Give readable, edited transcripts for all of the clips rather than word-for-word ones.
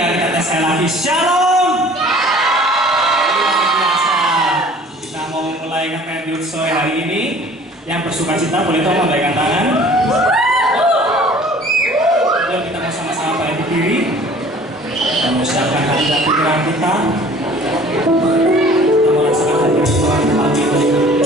ya kita tes sekali lagi. Shalom. Luar biasa. Kita mau mulai nge-pen Youth Show hari ini. Yang bersuka cita boleh tolong lambaikan tangan. Yuk kita mau sama-sama balik berdiri. Dan mengucapkan hadirat pikiran kita. Kita mau rasakan hadirat Tuhan pagi ini.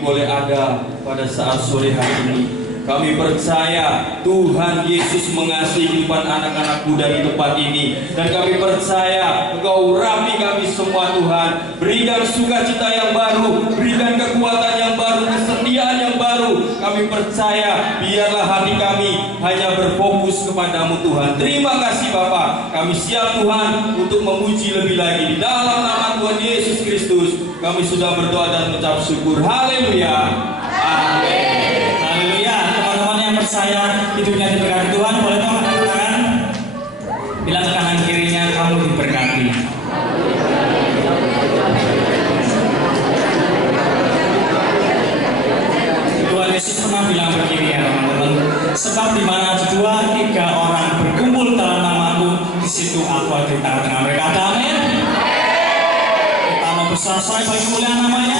boleh ada pada saat sore hari ini. Kami percaya Tuhan Yesus mengasihi kehidupan anak-anak muda di tempat ini. Dan kami percaya Engkau urapi kami semua Tuhan. Berikan sukacita yang baru, berikan kekuatan yang baru, kesetiaan yang baru. Kami percaya biarlah hati kami hanya berfokus kepadamu Tuhan. Terima kasih Bapa. Kami siap Tuhan untuk memuji lebih lagi. Di dalam nama Tuhan Yesus Kristus kami sudah berdoa dan mengucap syukur. Haleluya. Amin. Percaya hidupnya diberkati Tuhan, boleh dong angkat tangan, bilang ke kanan kirinya kamu diberkati. Tuhan Yesus pernah bilang begini ya teman-teman, sebab di mana 2-3 orang berkumpul dalam namaku, di situ aku ada di tengah-tengah mereka. Amin. Kita mau bersorak-sorai bagi kemuliaan namanya.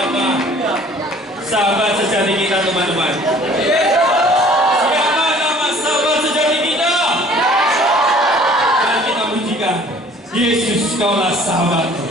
nama sahabat sejati kita, teman-teman? Siapa nama sahabat sejati kita? Mari kita pujikan, Yesus kaulah sahabatku.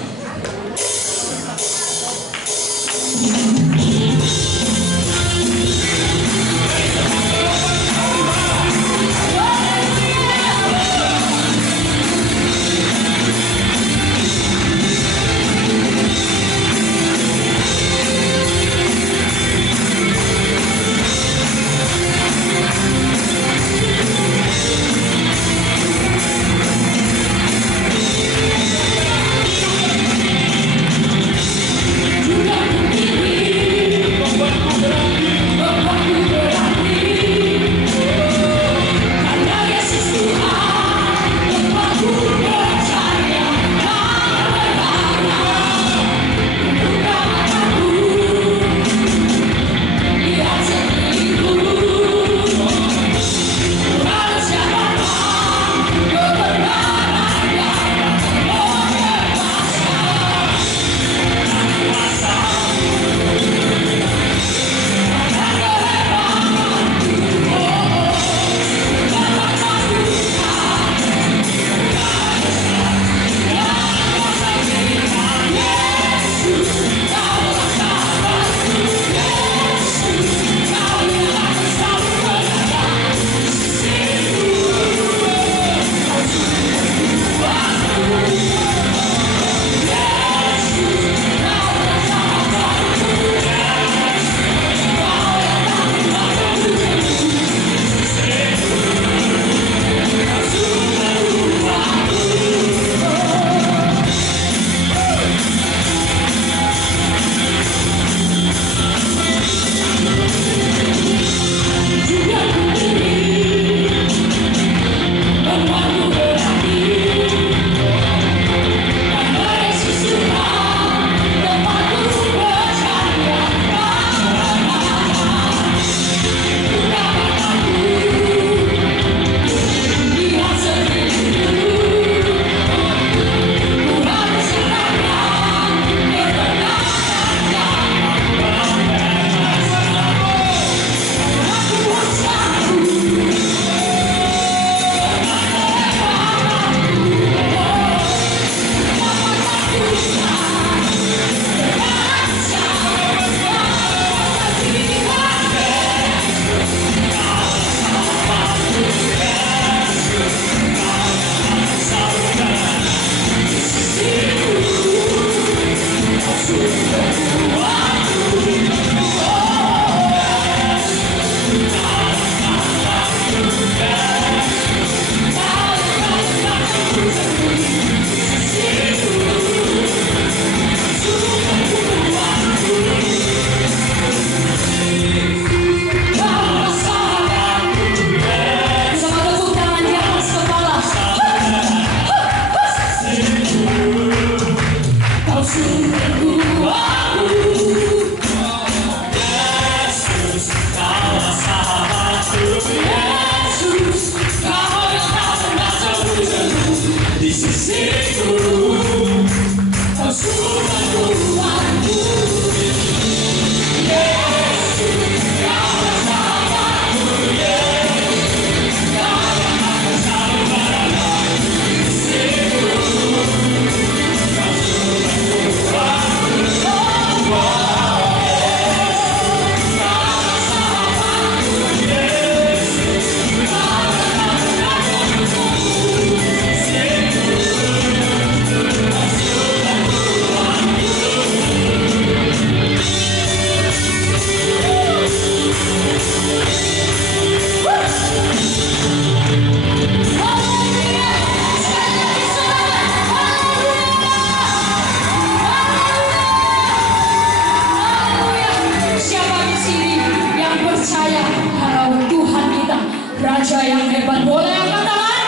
Raja yang hebat, boleh angkat tangan?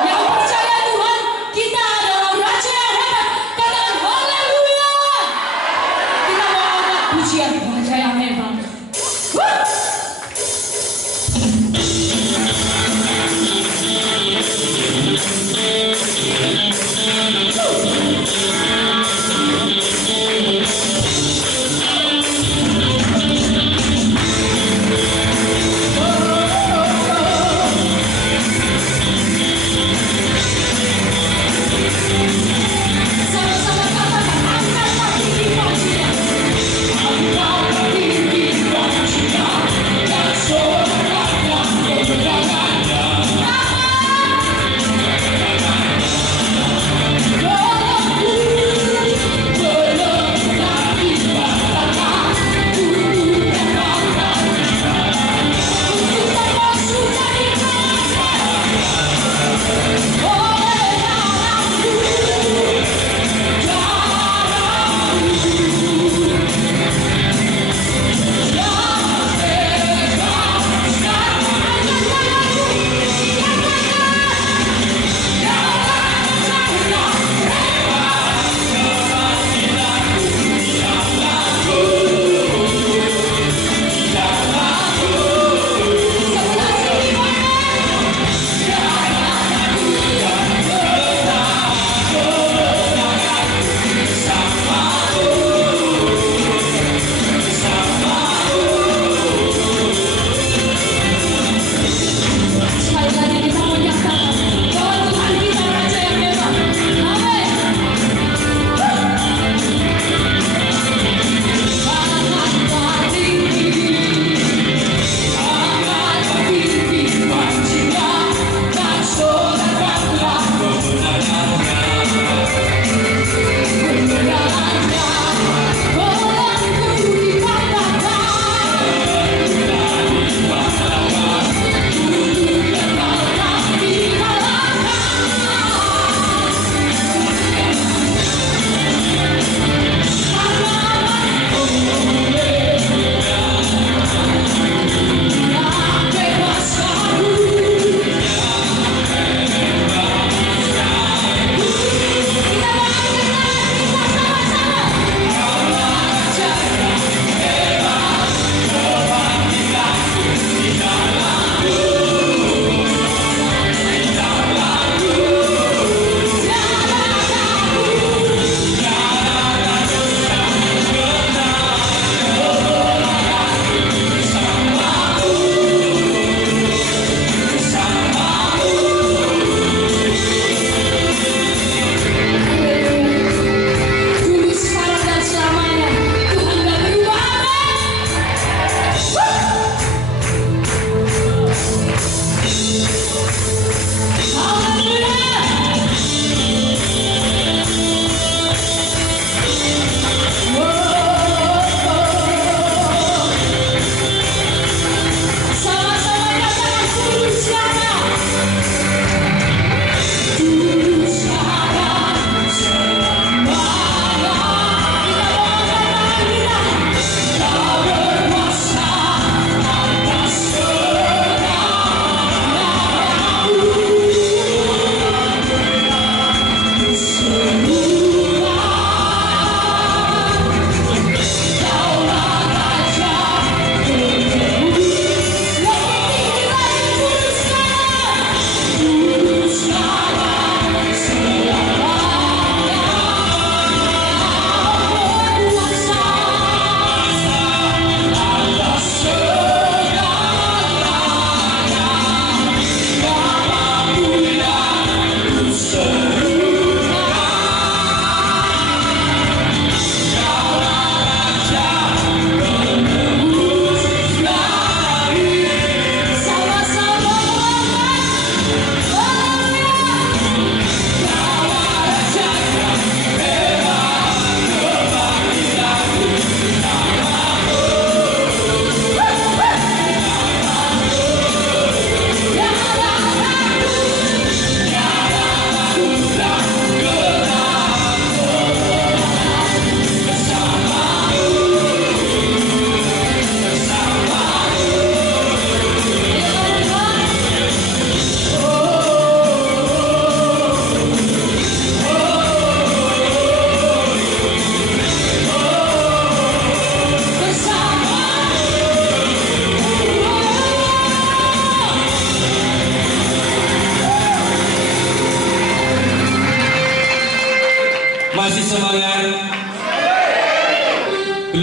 Yang percaya Tuhan, kita adalah Raja yang hebat. Katakan haleluya. Kita mau angkat pujian Raja yang hebat.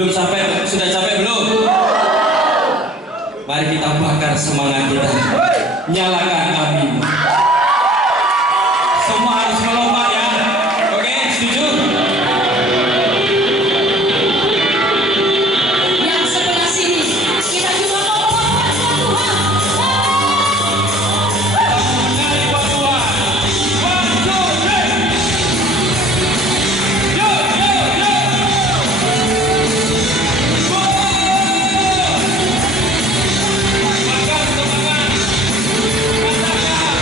Belum sampai, sudah capek belum? Mari kita bakar semangat kita. Nyalakan api. Semua harus melompat ya. Oke, setuju? Yang sebelah sini, kita juga mau melompat buat Tuhan. Sekali buat Tuhan. 1, 2, 3. Yo, yo, yo. Semangat, semangat. Rasakan.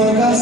Oh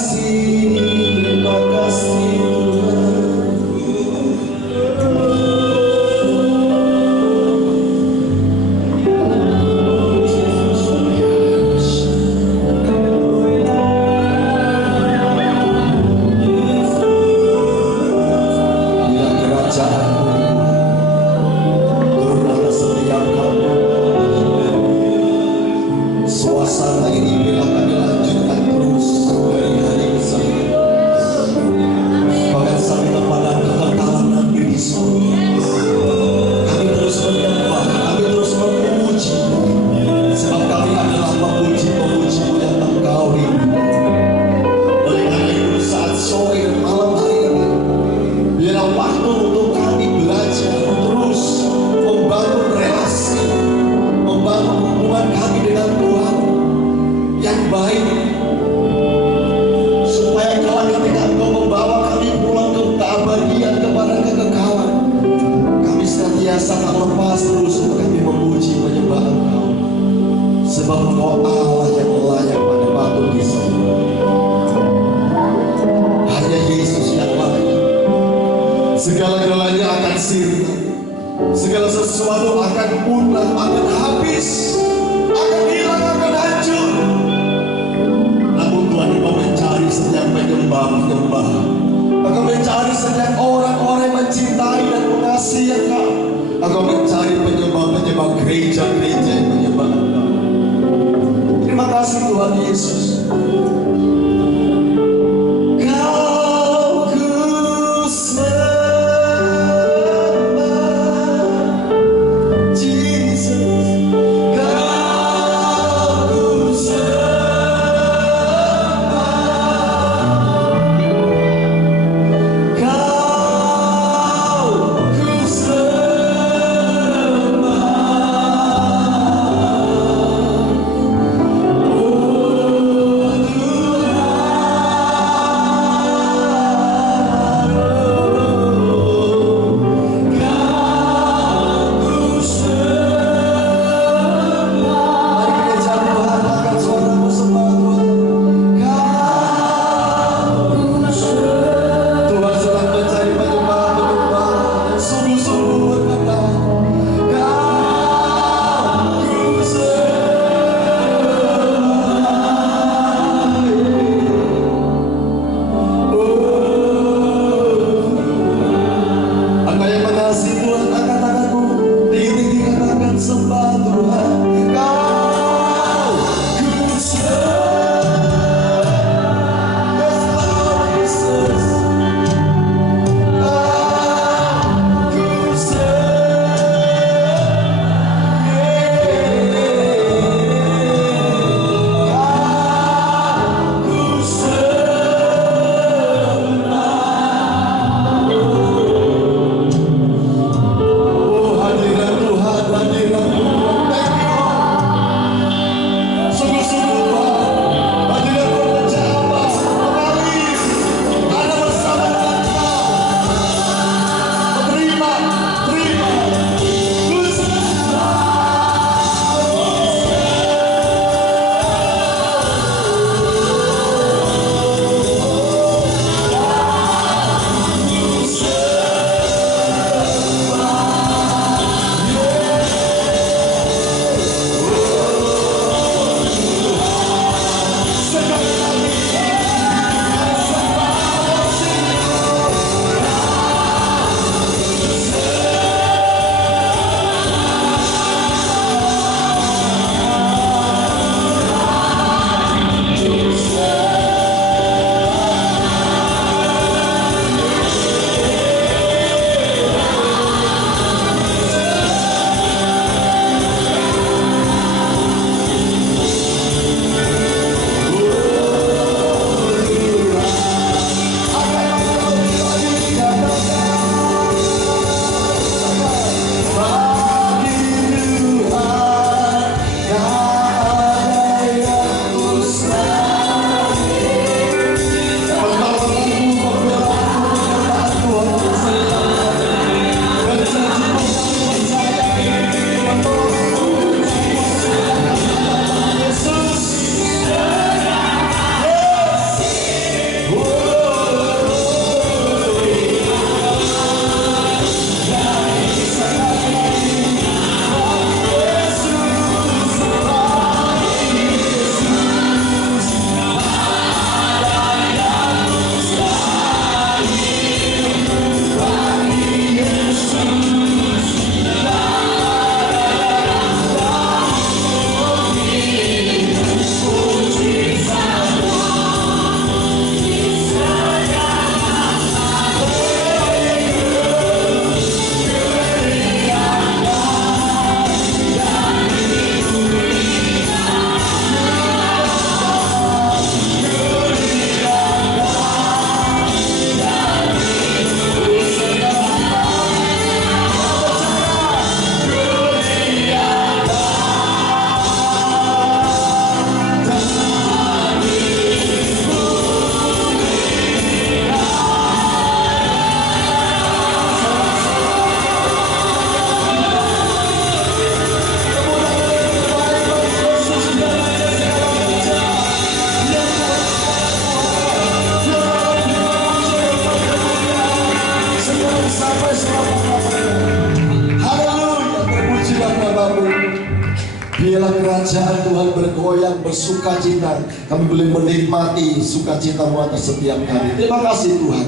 kerajaan Tuhan bergoyang, bersukacita. Kami boleh menikmati sukacita-Mu atas setiap kami. Terima kasih Tuhan.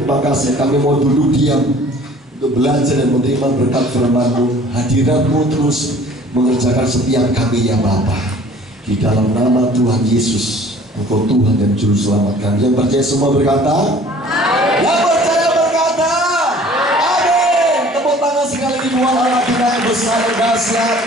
Terima kasih. Kami mau duduk diam untuk belajar dan menerima berkat firman-Mu. Hadirat-Mu terus mengerjakan setiap kami ya Bapa. Di dalam nama Tuhan Yesus, Engkau Tuhan dan Juru Selamat kami. Yang percaya semua berkata, yang percaya berkata, amin. Tepuk tangan sekali lagi buat anak kita yang besar dan dahsyat.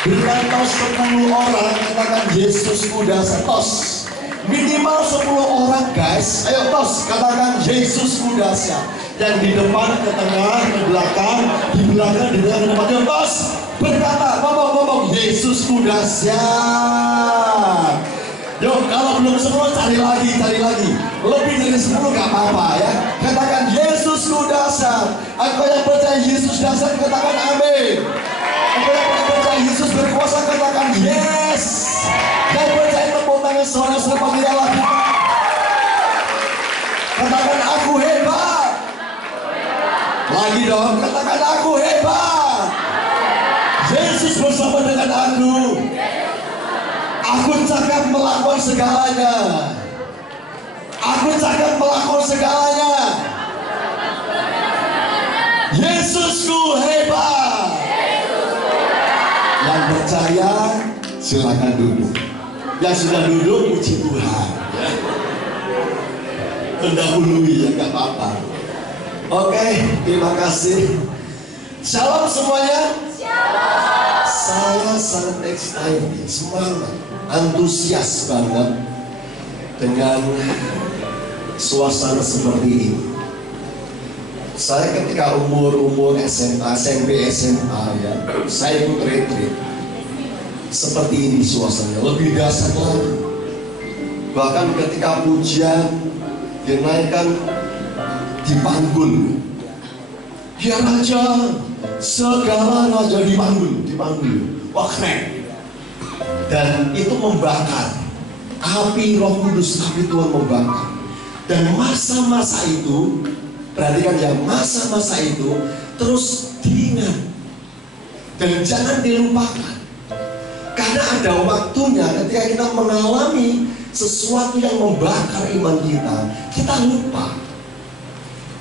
Berikan tos 10 orang, katakan Yesus kudasat. Tos minimal 10 orang guys. Ayo tos, katakan Yesus kudasat. Yang di depan, ke tengah, ke belakang, di belakang, di depan, di depan. Tos berkata, ngomong Yesus kudasat. Yuk, kalau belum 10 cari lagi. Lebih dari 10 gak apa-apa ya. Katakan Yesus kudasat. Aku yang percaya Yesus dasar, katakan amin. Aku yang percaya Yesus berkuasa, katakan yes. Yang percaya tepuk tangan saudara pagi Allah. Katakan aku hebat. Lagi dong, katakan aku hebat. Yesus bersama dengan aku. Aku cakap melakukan segalanya. Aku cakap melakukan segalanya. Yesusku hebat. Yang percaya silakan duduk. Yang sudah duduk puji Tuhan. Mendahului ya gak apa-apa. Oke, terima kasih. Shalom semuanya. Shalom. Saya sangat excited, semangat, antusias banget dengan suasana seperti ini. Saya ketika umur SMA, SMP, SMA ya, saya ikut retreat. Seperti ini suasananya, lebih dahsyat lagi. Bahkan ketika pujian dinaikkan dipanggul. Ya Raja, segala raja dipanggul. Wah keren. Dan itu membakar. Api Roh Kudus, api Tuhan membakar. Dan masa-masa itu, perhatikan ya, masa-masa itu terus diingat. Dan jangan dilupakan. Karena ada waktunya ketika kita mengalami sesuatu yang membakar iman kita lupa.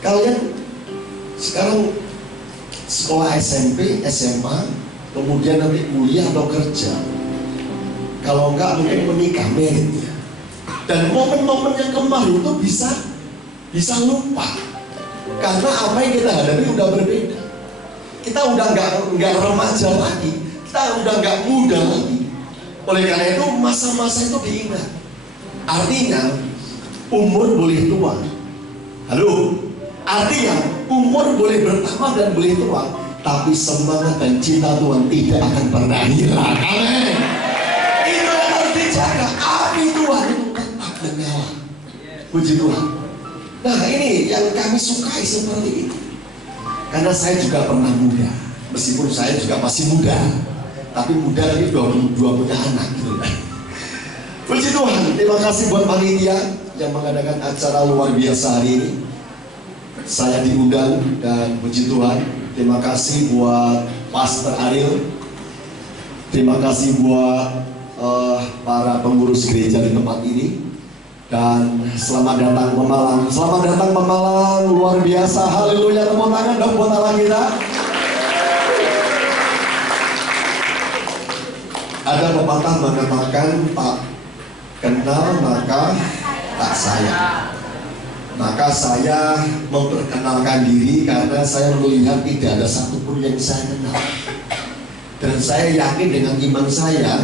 Kalian sekarang sekolah SMP, SMA, kemudian nanti kuliah atau kerja. Kalau enggak mungkin menikah, merit ya. Dan momen-momen yang kemarin itu bisa lupa. Karena apa yang kita hadapi udah berbeda. Kita udah enggak remaja lagi, kita udah enggak muda lagi. Oleh karena itu masa-masa itu diingat. Artinya umur boleh tua. Halo. Artinya umur boleh bertambah dan boleh tua, tapi semangat dan cinta Tuhan tidak akan pernah hilang. Amin. Itu yang harus dijaga. Api Tuhan itu tetap menyala. Puji Tuhan. Nah ini yang kami sukai seperti ini. Karena saya juga pernah muda. Meskipun saya juga masih muda, tapi muda lagi 22 punya anak gitu. Puji Tuhan. Terima kasih buat panitia yang mengadakan acara luar biasa hari ini. Saya diundang dan puji Tuhan. Terima kasih buat Pastor Ariel. Terima kasih buat para pengurus gereja di tempat ini. Dan selamat datang Pemalang. Selamat datang Pemalang, luar biasa. Haleluya, tepuk tangan dong buat Allah kita. Ada pepatah mengatakan tak kenal maka tak sayang. Maka saya memperkenalkan diri karena saya melihat tidak ada satupun yang saya kenal. Dan saya yakin dengan iman saya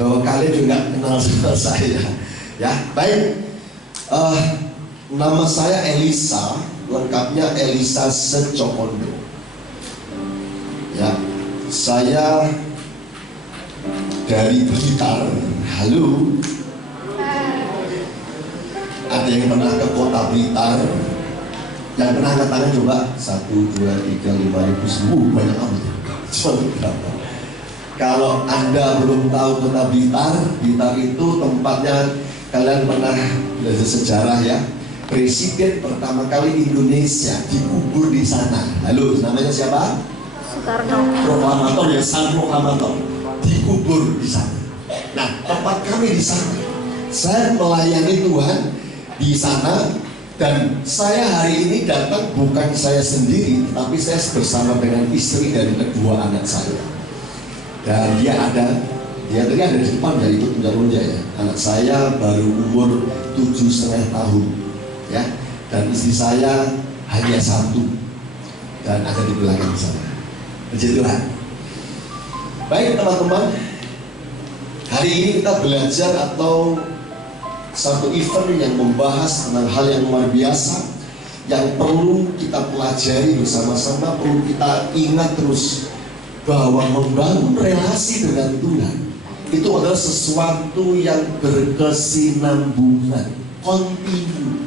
bahwa kalian juga kenal sama saya. Ya, baik. Nama saya Elisa, lengkapnya Elisa Secokondo. Ya, saya dari Blitar. Halo. Ada yang pernah ke kota Blitar? Yang pernah angkat tangan coba? 1, 2, 3, 5, 1000. Banyak amat. Cuma berapa? Kalau Anda belum tahu kota Blitar, Blitar itu tempatnya, kalian pernah belajar sejarah ya. Presiden pertama kali Indonesia dikubur di sana. Halo, namanya siapa? Soekarno. Proklamator ya, sang proklamator dikubur di sana. Nah, tempat kami di sana. Saya melayani Tuhan di sana, dan saya hari ini datang bukan saya sendiri, tapi saya bersama dengan istri dan kedua anak saya. Dan dia tadi ada di depan, ya, ikut lonja ya. Anak saya baru umur 7,5 tahun, ya, dan istri saya hanya 1 dan ada di belakang sana. Puji Tuhan. Baik teman-teman, hari ini kita belajar atau satu event yang membahas tentang hal yang luar biasa yang perlu kita pelajari bersama-sama, perlu kita ingat terus bahwa membangun relasi dengan Tuhan itu adalah sesuatu yang berkesinambungan, kontinu.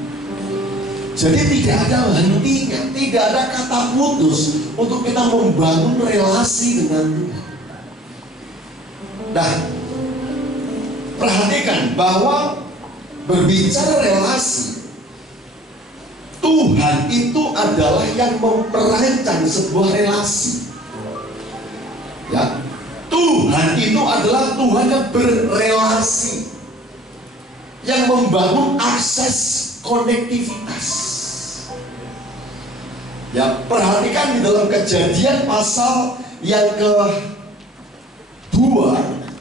Jadi tidak ada hentinya, tidak ada kata putus untuk kita membangun relasi dengan Tuhan. Nah, perhatikan bahwa berbicara relasi, Tuhan itu adalah yang memperancang sebuah relasi. Ya, Tuhan itu adalah Tuhan yang berrelasi, yang membangun akses konektivitas. Ya, perhatikan di dalam Kejadian pasal yang ke-2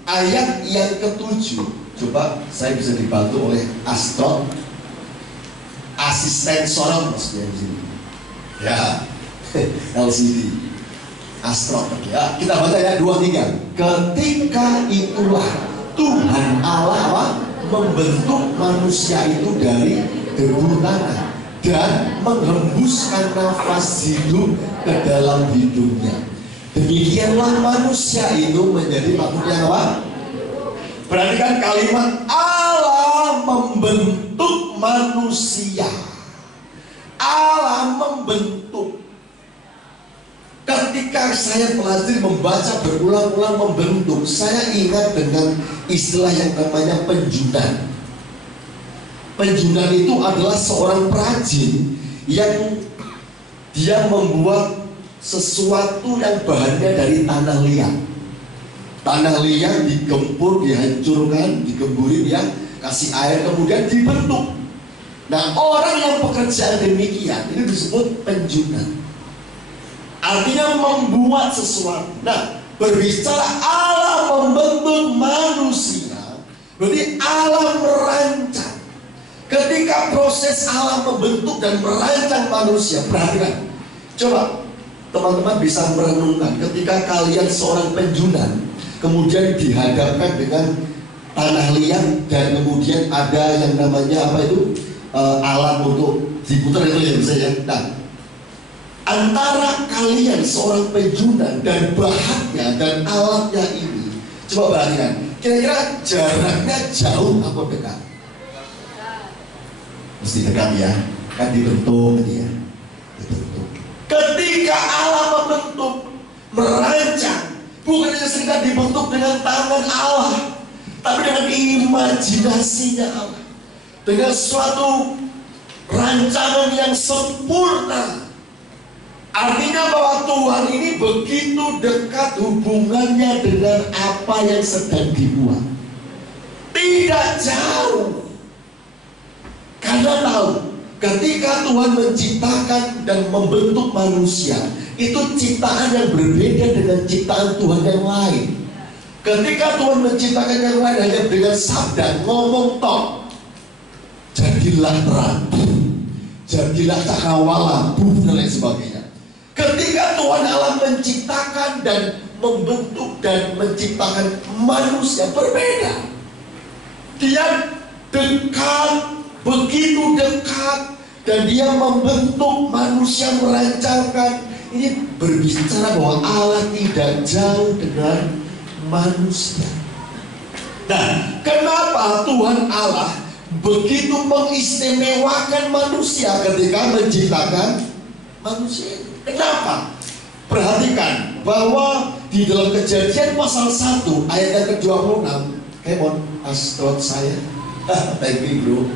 ayat yang ke-7. Coba saya bisa dibantu oleh Astro, asisten sorong maksudnya di sini. Ya, LCD, Astro. Ya, kita baca ya 2-3. Ketika itulah Tuhan Allah membentuk manusia itu dari debu tanah dan menghembuskan nafas hidup ke dalam hidungnya. Demikianlah manusia itu menjadi makhluk yang apa? Perhatikan kalimat Allah membentuk manusia. Allah membentuk. Ketika saya pelajari membaca berulang-ulang membentuk, saya ingat dengan istilah yang namanya penjunan. Penjunan itu adalah seorang perajin yang dia membuat sesuatu yang bahannya dari tanah liat. Tanah liat digempur, dihancurkan, digemburi, dia kasih air, kemudian dibentuk. Nah, orang yang pekerjaan demikian ini disebut penjunan. Artinya membuat sesuatu. Nah, berbicara Allah membentuk manusia, berarti Allah merancang. Ketika proses Allah membentuk dan merancang manusia, perhatikan. Coba teman-teman bisa merenungkan ketika kalian seorang penjunan, kemudian dihadapkan dengan tanah liat dan kemudian ada yang namanya apa itu alat untuk diputar itu ya bisa ya. Nah, antara kalian seorang penjunan dan bahannya dan alatnya ini, coba perhatikan, kira-kira jaraknya jauh apa dekat? Mesti dekat ya, kan dibentuk ya, dibentuk. Ketika Allah membentuk, merancang, bukan hanya sekedar dibentuk dengan tangan Allah, tapi dengan imajinasinya Allah, dengan suatu rancangan yang sempurna. Artinya bahwa Tuhan ini begitu dekat hubungannya dengan apa yang sedang dibuat, tidak jauh. Karena tahu, ketika Tuhan menciptakan dan membentuk manusia, itu ciptaan yang berbeda dengan ciptaan Tuhan yang lain. Ketika Tuhan menciptakan yang lain hanya dengan sabda, ngomong tok, jadilah terang, jadilah cakrawala, dan lain sebagainya. Ketika Tuhan Allah menciptakan dan membentuk dan menciptakan manusia, berbeda. Dia dekat, begitu dekat, dan dia membentuk manusia, merancangkan. Ini berbicara bahwa Allah tidak jauh dengan manusia. Nah, kenapa Tuhan Allah begitu mengistimewakan manusia ketika menciptakan manusia? Kenapa? Perhatikan bahwa di dalam Kejadian pasal 1 ayat yang ke-26, Kemon, astron saya, thank you bro.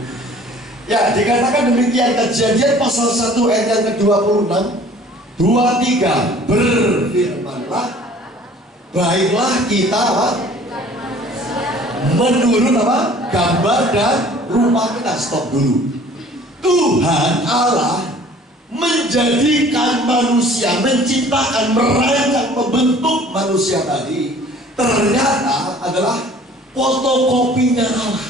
Ya, dikatakan demikian, Kejadian pasal 1 ayat yang ke-26, 2-3, berfirmanlah, baiklah kita Menurut apa? Gambar dan rupa kita. Stop dulu. Tuhan Allah menjadikan manusia, menciptakan, merancang, membentuk manusia tadi ternyata adalah fotokopinya Allah,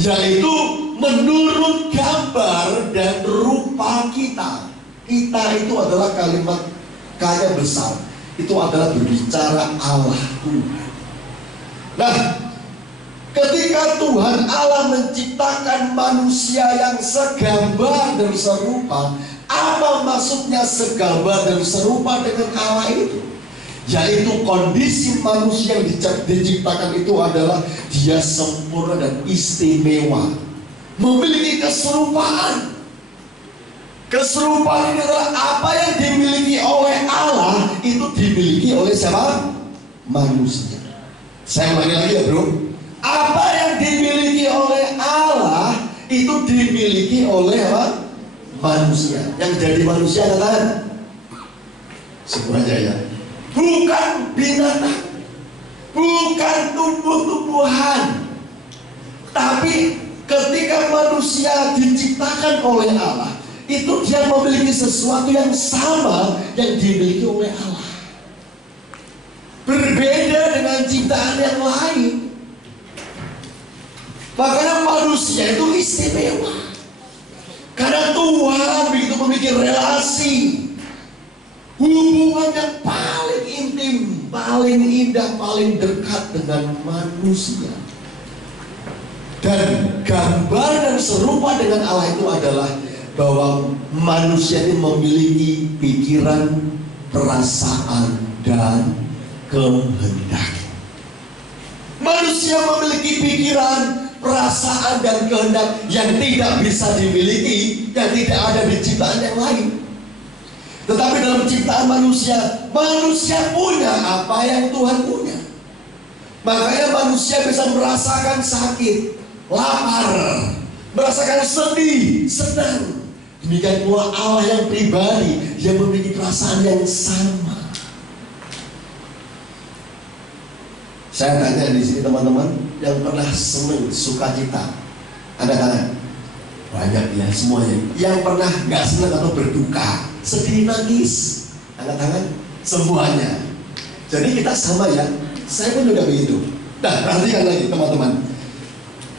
yaitu menurut gambar dan rupa kita. Kita itu adalah kalimat kaya besar, itu adalah berbicara Allah Tuhan. Nah, ketika Tuhan Allah menciptakan manusia yang segambar dan serupa, apa maksudnya segambar dan serupa dengan Allah itu? Yaitu kondisi manusia yang diciptakan itu adalah dia sempurna dan istimewa, memiliki keserupaan. Keserupaan ini adalah apa yang dimiliki oleh Allah itu dimiliki oleh siapa? Manusia. Saya ulangi lagi ya bro. Apa yang dimiliki oleh Allah itu dimiliki oleh apa? Manusia. Yang jadi manusia adalah semuanya ya. Bukan binatang, bukan tumbuh-tumbuhan. Tapi ketika manusia diciptakan oleh Allah, itu dia memiliki sesuatu yang sama yang dimiliki oleh Allah. Berbeda dengan ciptaan yang lain. Makanya manusia itu istimewa. Karena Tuhan begitu memiliki relasi, hubungan yang paling intim, paling indah, paling dekat dengan manusia. Dan gambar dan serupa dengan Allah itu adalah bahwa manusia ini memiliki pikiran, perasaan, dan kehendak. Manusia memiliki pikiran, perasaan, dan kehendak yang tidak bisa dimiliki, yang tidak ada di ciptaan yang lain. Tetapi dalam ciptaan manusia, manusia punya apa yang Tuhan punya. Makanya manusia bisa merasakan sakit, lapar, merasakan sedih, senang. Demikian pula Allah yang pribadi, yang memiliki perasaan yang sama. Saya tanya di sini teman-teman yang pernah senang, sukacita, ada tangan? Banyak ya semuanya. Yang pernah nggak senang atau berduka, sedih, nangis, angkat tangan? Semuanya. Jadi kita sama ya. Saya pun juga begitu. Nah, perhatikan lagi teman-teman.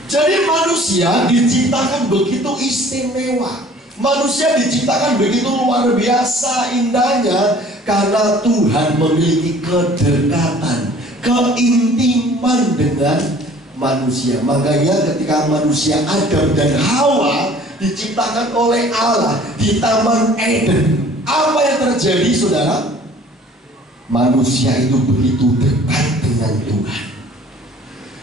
Jadi manusia diciptakan begitu istimewa. Manusia diciptakan begitu luar biasa indahnya karena Tuhan memiliki kedekatan, keintiman dengan manusia. Makanya ketika manusia Adam dan Hawa diciptakan oleh Allah di Taman Eden, apa yang terjadi saudara? Manusia itu begitu dekat dengan Tuhan.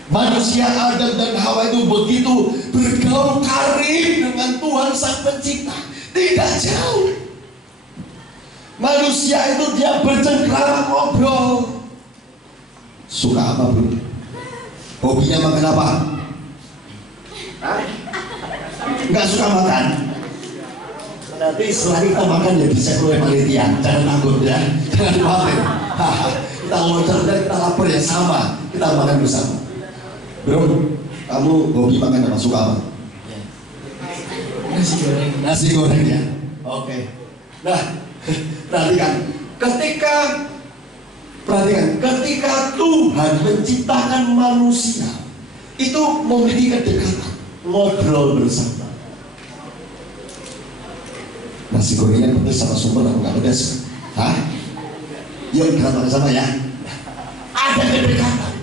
Manusia Adam dan Hawa itu begitu bergaul karib dengan Tuhan Sang Pencipta. Tidak jauh. Manusia itu dia bercengkrama, ngobrol. Suka apa bro? Hobinya makan apa? Nggak suka makan? Nanti setelah kita makan ya dicek oleh panitia. Jangan takut ya. Jangan khawatir. Kita loncat dan kita lapar ya sama. Kita makan bersama. Bro, kamu hobi makan apa? Suka apa? Nasi goreng. Nasi goreng ya. Oke. Nah, perhatikan. Ketika Tuhan menciptakan manusia, itu memiliki kedekatan, ngobrol bersama. Nasi gorengnya pedas sama sumber atau nggak pedas? Hah? Yuk kita makan sama ya. Ada kedekatan.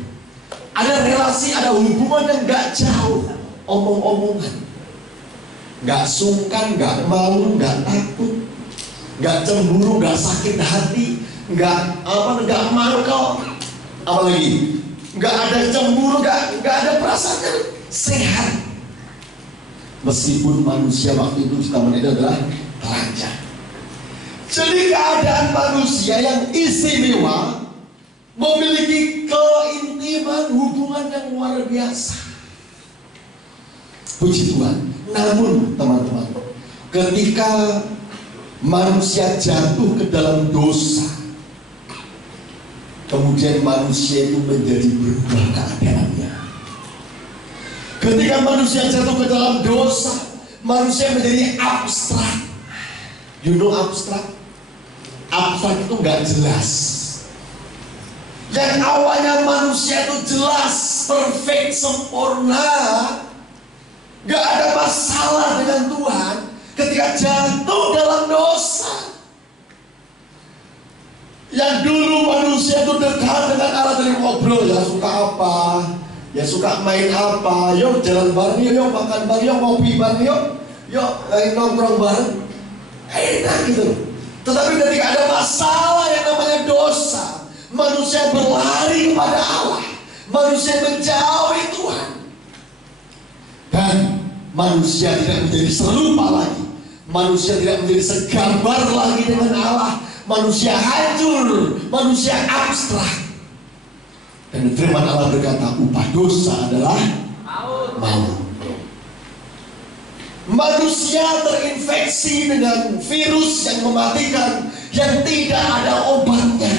Ada relasi, ada hubungan yang gak jauh. Omong-omongan, gak sungkan, gak malu, gak takut, gak cemburu, gak sakit hati, gak mangkal. Apalagi gak ada cemburu, gak ada perasaan yang sehat. Meskipun manusia waktu itu kita menilai adalah telanjang. Jadi keadaan manusia yang istimewa, memiliki keintiman, hubungan yang luar biasa. Puji Tuhan. Namun teman-teman, ketika manusia jatuh ke dalam dosa, kemudian manusia itu menjadi berubah keadaannya. Ketika manusia jatuh ke dalam dosa, manusia menjadi abstrak. You know abstrak? Abstrak itu nggak jelas. Yang awalnya manusia itu jelas, perfect, sempurna, nggak ada masalah dengan Tuhan. Ketika jatuh dalam dosa, yang dulu manusia itu dekat dengan Allah dari ngobrol, ya suka apa, ya suka main apa, yuk jalan bareng, yuk makan bareng, yuk ngopi bareng, yuk nongkrong bareng, enak gitu. Tetapi ketika ada masalah yang namanya dosa, manusia berlari kepada Allah, manusia menjauhi Tuhan, dan manusia tidak menjadi serupa lagi, manusia tidak menjadi segambar lagi dengan Allah. Manusia hancur, manusia abstrak. Dan firman Allah berkata, upah dosa adalah maut. Manusia terinfeksi dengan virus yang mematikan, yang tidak ada obatnya.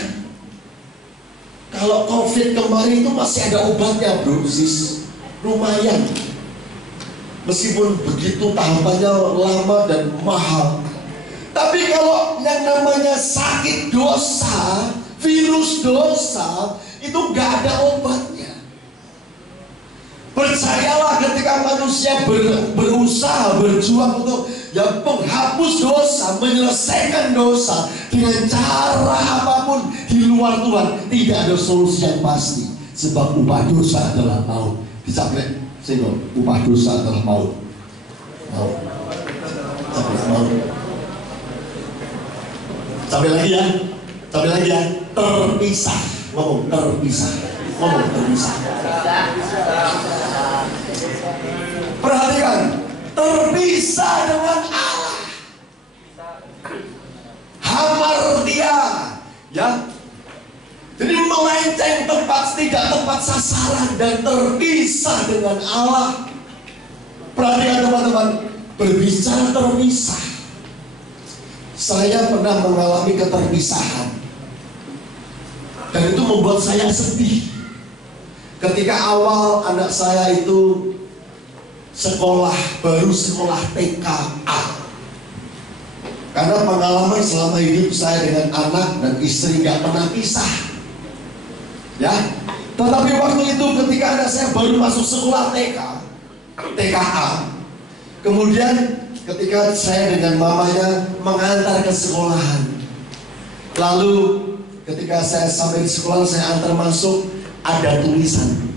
Kalau COVID kemarin itu masih ada obatnya, bro, sis. Lumayan. Meskipun begitu tahapannya lama dan mahal. Tapi kalau yang namanya sakit dosa, virus dosa, itu gak ada obatnya. Percayalah, ketika manusia berusaha, berjuang untuk menghapus dosa, menyelesaikan dosa dengan cara apapun di luar Tuhan, tidak ada solusi yang pasti. Sebab upah dosa adalah maut. Dicaplek, singgung, upah dosa adalah maut. Maut. Maut. Sampai lagi ya, terpisah. Ngomong terpisah. Perhatikan, terpisah dengan Allah. Hamartia, ya. Jadi melenceng tidak tepat sasaran dan terpisah dengan Allah. Perhatikan teman-teman, berbicara terpisah. Saya pernah mengalami keterpisahan, dan itu membuat saya sedih. Ketika awal anak saya itu baru sekolah TKA, karena pengalaman selama hidup saya dengan anak dan istri gak pernah pisah, ya. Tetapi waktu itu ketika anak saya baru masuk sekolah TKA, kemudian ketika saya dengan mamanya mengantar ke sekolahan, lalu ketika saya sampai di sekolah, saya antar masuk, ada tulisan,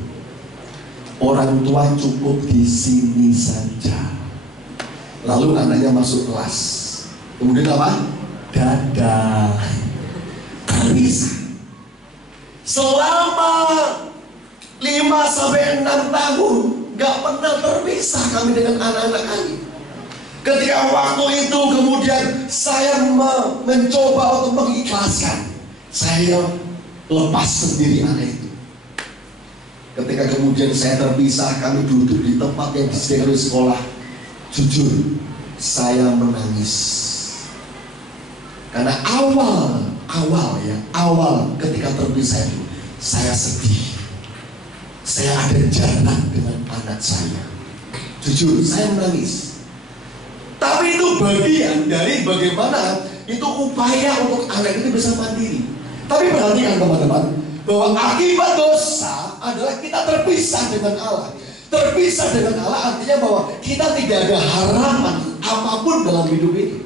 orang tua cukup di sini saja. Lalu anaknya masuk kelas, kemudian apa? Dadah. Terpisah. Selama 5-6 tahun gak pernah terpisah kami dengan anak-anak kami. Ketika waktu itu kemudian saya mencoba untuk mengikhlaskan, saya lepas sendiri anak itu. Ketika kemudian saya terpisah, kami duduk di tempat yang disediakan di sekolah. Jujur, saya menangis. Karena awal ketika terpisah itu, saya sedih. Saya ada jarak dengan anak saya. Jujur, saya menangis. Tapi itu bagian dari bagaimana itu upaya untuk anak itu bisa mandiri. Tapi perhatikan teman-teman, bahwa akibat dosa adalah kita terpisah dengan Allah. Terpisah dengan Allah artinya bahwa kita tidak ada harapan apapun dalam hidup ini.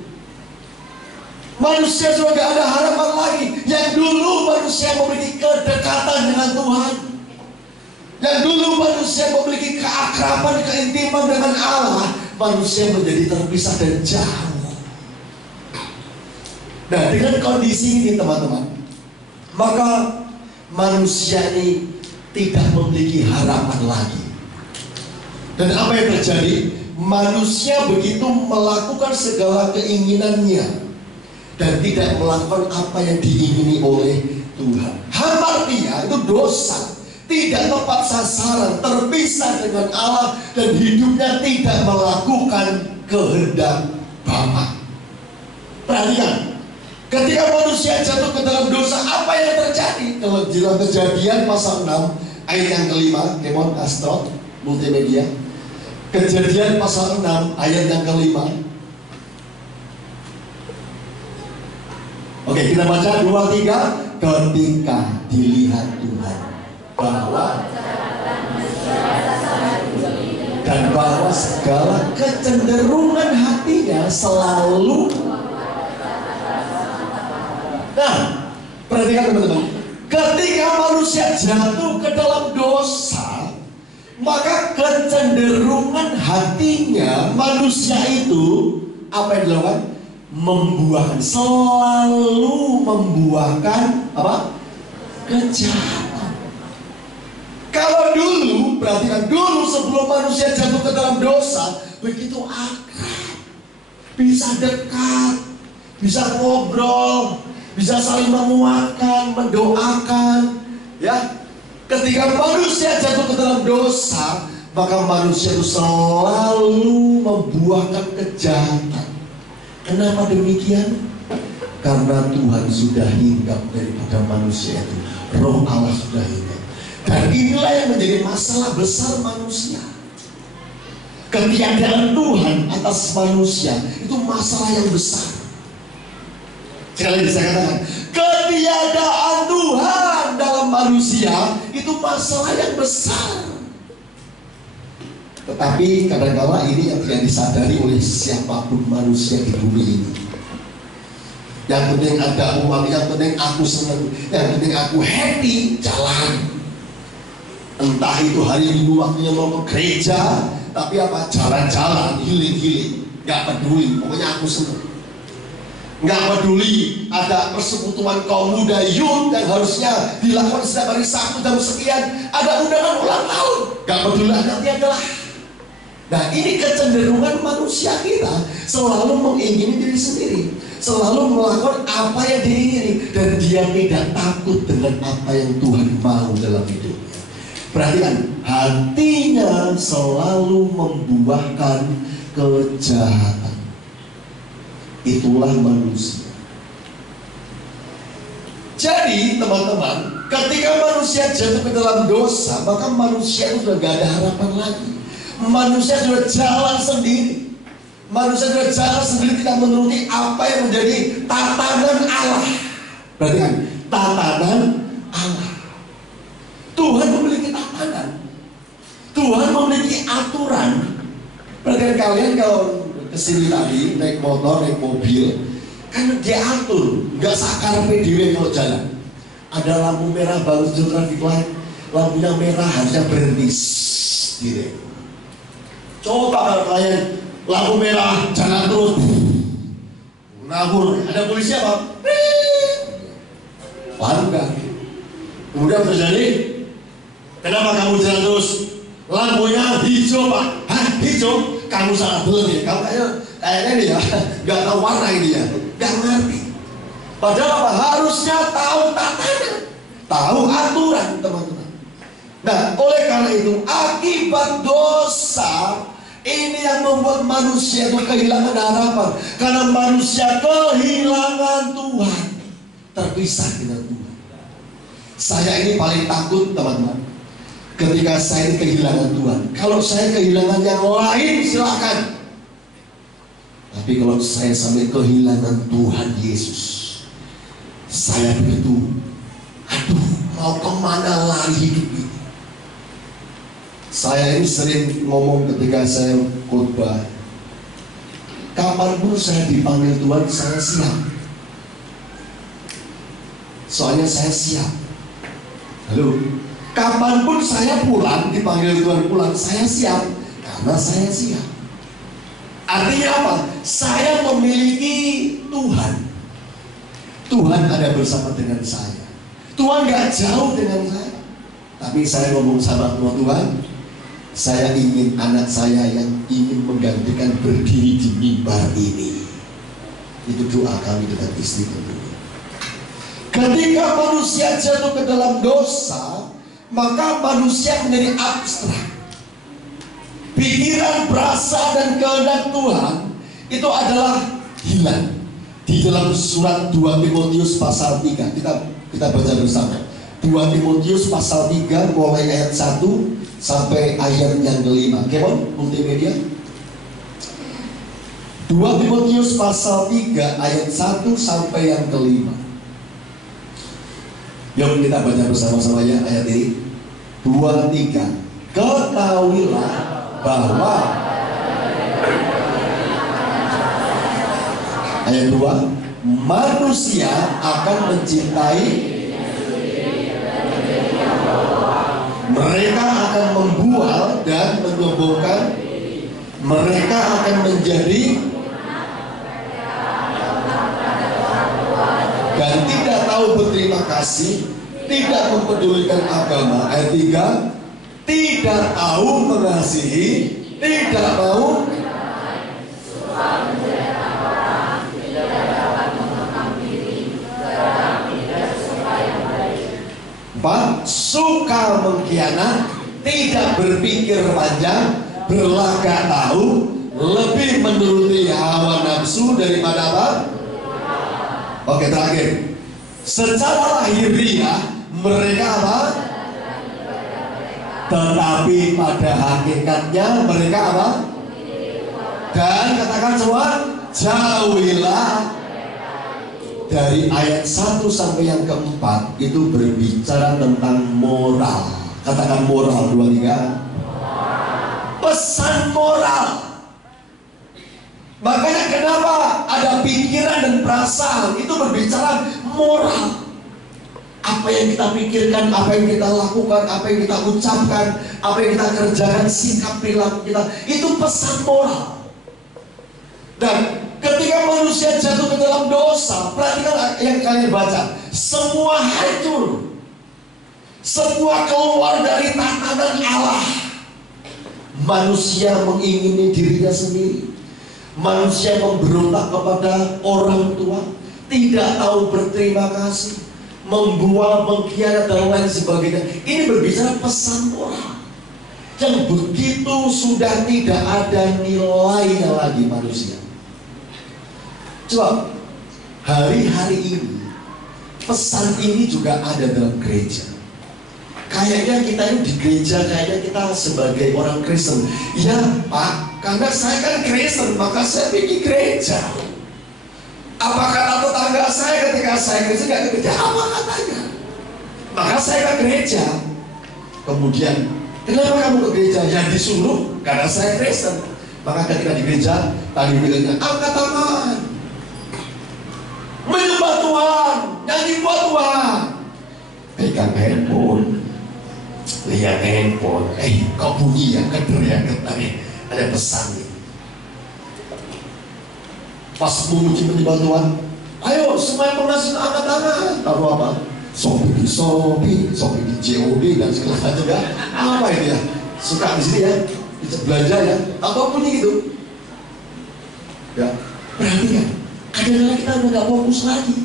Manusia sudah tidak ada harapan lagi. Yang dulu manusia memiliki kedekatan dengan Tuhan, yang dulu manusia memiliki keakraban, keintiman dengan Allah, manusia menjadi terpisah dan jauh. Nah, dengan kondisi ini teman-teman, maka manusia ini tidak memiliki harapan lagi. Dan apa yang terjadi? Manusia begitu melakukan segala keinginannya dan tidak melakukan apa yang diingini oleh Tuhan. Hamartia itu dosa, tidak tepat sasaran, terpisah dengan Allah, dan hidupnya tidak melakukan kehendak Bapa. Perhatikan, ketika manusia jatuh ke dalam dosa, apa yang terjadi? Kalau dalam Kejadian pasal 6 ayat yang kelima, Kemon Astro Multimedia, Kejadian pasal 6 ayat yang kelima. Oke, kita baca 2, 3. Ketika dilihat Tuhan bahwa dan bahwa segala kecenderungan hatinya selalu. Nah, perhatikan teman-teman, ketika manusia jatuh ke dalam dosa, maka kecenderungan hatinya manusia itu apa yang dilakukan? Selalu membuahkan apa? Kejahatan. Kalau dulu, perhatikan dulu sebelum manusia jatuh ke dalam dosa, begitu akrab, bisa dekat, bisa ngobrol, bisa saling menguatkan, mendoakan, ya. Ketika manusia jatuh ke dalam dosa, maka manusia itu selalu membuahkan kejahatan. Kenapa demikian? Karena Tuhan sudah hinggap daripada manusia itu. Roh Allah sudah hinggap. Dan inilah yang menjadi masalah besar manusia. Ketiadaan Tuhan atas manusia itu masalah yang besar. Sekali lagi saya katakan, ketiadaan Tuhan dalam manusia itu masalah yang besar. Tetapi kadang-kala ini yang tidak disadari oleh siapapun manusia di bumi ini. Yang penting ada uang, yang penting aku senang, yang penting aku happy, jalan. Entah itu hari Minggu waktunya mau ke gereja, tapi apa, jalan-jalan, healing, gak peduli, pokoknya aku senang. Gak peduli ada persekutuan kaum muda youth yang harusnya dilakukan setiap hari Sabtu jam sekian, ada undangan ulang tahun, gak peduli, nanti adalah. Nah, ini kecenderungan manusia kita selalu mengingini diri sendiri, selalu melakukan apa yang diingini, dan dia tidak takut dengan apa yang Tuhan mau dalam hidupnya. Perhatikan, hatinya selalu membuahkan kejahatan. Itulah manusia. Jadi teman-teman, ketika manusia jatuh ke dalam dosa, maka manusia itu sudah gak ada harapan lagi. Manusia sudah jalan sendiri. Manusia sudah jalan sendiri, tidak menuruti apa yang menjadi tatanan Allah. Perhatikan, tatanan Allah. Tuhan memiliki tatanan, Tuhan memiliki aturan. Perhatikan kalian kalau kesini tadi naik motor, naik mobil, kan dia atur, nggak sakarpe dhewe kalau jalan. Ada lampu merah baru traffic light, lampunya merah harusnya berhenti. Gitu. Coba kalau kalian lampu merah jalan terus, ngabur, ada polisi apa? Bangga. Kemudian terjadi, kenapa kamu jalan terus? Lampunya hijau pak. Hah, hijau? Kamu salah belum ya? Kamu kayaknya nih ya, nggak tahu warna ini ya, nggak ngerti. Padahal apa? Harusnya tahu tatanan, tahu aturan teman-teman. Nah, oleh karena itu akibat dosa ini yang membuat manusia itu kehilangan harapan. Karena manusia kehilangan Tuhan, terpisah dengan Tuhan. Saya ini paling takut teman-teman, ketika saya kehilangan Tuhan. Kalau saya kehilangan yang lain silakan, tapi kalau saya sampai kehilangan Tuhan Yesus, saya begitu, aduh, mau kemana lari hidup ini. Saya ini sering ngomong ketika saya khotbah, kapanpun saya dipanggil Tuhan, saya siap. Soalnya saya siap. Halo, kapanpun saya pulang, dipanggil Tuhan pulang, saya siap, karena saya siap. Artinya apa? Saya memiliki Tuhan. Tuhan ada bersama dengan saya. Tuhan gak jauh dengan saya. Tapi saya ngomong sama Tuhan, saya ingin anak saya yang ingin menggantikan berdiri di mimbar ini. Itu doa kami dengan istri kami. Ketika manusia jatuh ke dalam dosa, maka manusia menjadi abstrak. Pikiran, perasaan, dan kehendak Tuhan itu adalah hilang. Di dalam surat 2 Timotius pasal 3, kita baca bersama. 2 Timotius pasal 3 mulai ayat 1 sampai ayat yang kelima. Kemon, multimedia. 2 Timotius pasal 3 ayat 1 sampai yang kelima. Yuk kita baca bersama-sama ya ayat ini. 2, 3. Ketahuilah bahwa ayat 2, manusia akan mencintai, mereka akan membual dan menyombongkan, mereka akan menjadi dan tidak tahu berterima kasih, tidak mempedulikan agama. Ayat 3, tidak tahu mengasihi, tidak mau suka mengkhianat, tidak berpikir panjang, berlagak tahu, lebih menuruti hawa nafsu daripada apa? Oke, terakhir. Secara lahiriah mereka apa? Tetapi pada hakikatnya mereka apa? Dan katakan semua, jauhilah. Dari ayat 1 sampai yang keempat itu berbicara tentang moral. Katakan moral, 2, 3. Pesan moral. Makanya kenapa ada pikiran dan perasaan itu berbicara moral. Apa yang kita pikirkan, apa yang kita lakukan, apa yang kita ucapkan, apa yang kita kerjakan, sikap perilaku kita, itu pesan moral. Dan ketika manusia jatuh ke dalam dosa, perhatikan yang kalian baca, semua hancur, semua keluar dari tatanan Allah. Manusia mengingini dirinya sendiri, manusia memberontak kepada orang tua, tidak tahu berterima kasih, membual, mengkhianat dan lain sebagainya. Ini berbicara pesan moral yang begitu sudah tidak ada nilainya lagi manusia. Coba hari-hari ini pesan ini juga ada dalam gereja. Kayaknya kita ini di gereja, kayaknya kita sebagai orang Kristen, ya Pak, karena saya kan Kristen maka saya pergi gereja. Apa kata tetangga saya ketika saya Kristen gak ke gereja? Apa katanya? Maka saya ke gereja. Kemudian kenapa kamu ke gereja? Ya disuruh karena saya Kristen. Maka ketika di gereja tadi bilangnya angkat tangan, menyembah Tuhan, nyanyi buat Tuhan, pegang handphone, lihat handphone, kok bunyi ya, keder ya, ada pesan nih. Pas memuji menyembah Tuhan, ayo semua yang mengasih angkat tangan. Tahu apa? Shopee di JOD dan segala macam ya. Apa itu ya? Suka di sini ya, bisa belanja ya, apa bunyi gitu. Ya, perhatikan. Kadang-kadang kita udah gak fokus lagi.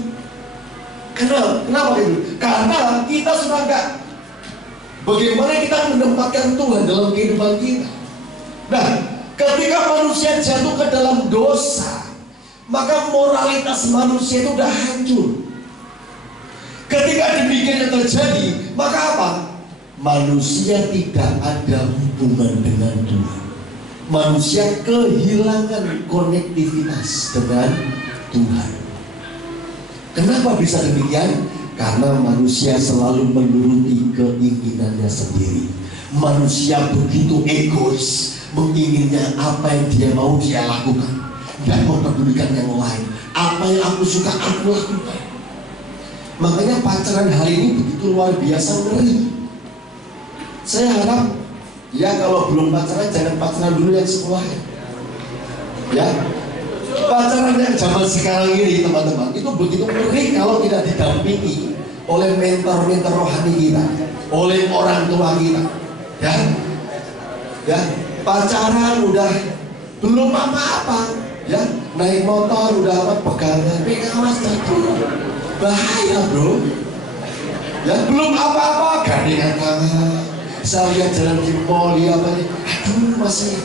Kenapa gitu? Karena kita sudah gak, bagaimana kita menempatkan Tuhan dalam kehidupan kita. Nah, ketika manusia jatuh ke dalam dosa, maka moralitas manusia itu udah hancur. Ketika demikian yang terjadi, maka apa? Manusia tidak ada hubungan dengan Tuhan. Manusia kehilangan konektivitas dengan Tuhan. Kenapa bisa demikian? Karena manusia selalu menuruti keinginannya sendiri. Manusia begitu egois, menginginnya apa yang dia mau dia lakukan, dan mempedulikan yang lain. Apa yang aku suka aku lakukan. Makanya pacaran hari ini begitu luar biasa ngeri. Saya harap ya kalau belum pacaran jangan pacaran dulu yang sekolah ya. Pacaran yang zaman sekarang ini teman-teman itu begitu ngeri kalau tidak didampingi oleh mentor-mentor rohani kita, oleh orang tua kita. Ya, pacaran udah belum apa-apa, ya naik motor udah apa pegangan, awas jatuh, bahaya bro. Ya belum apa-apa gandengan tangan. Saya lihat jalan di mall ya apa nih, aduh masih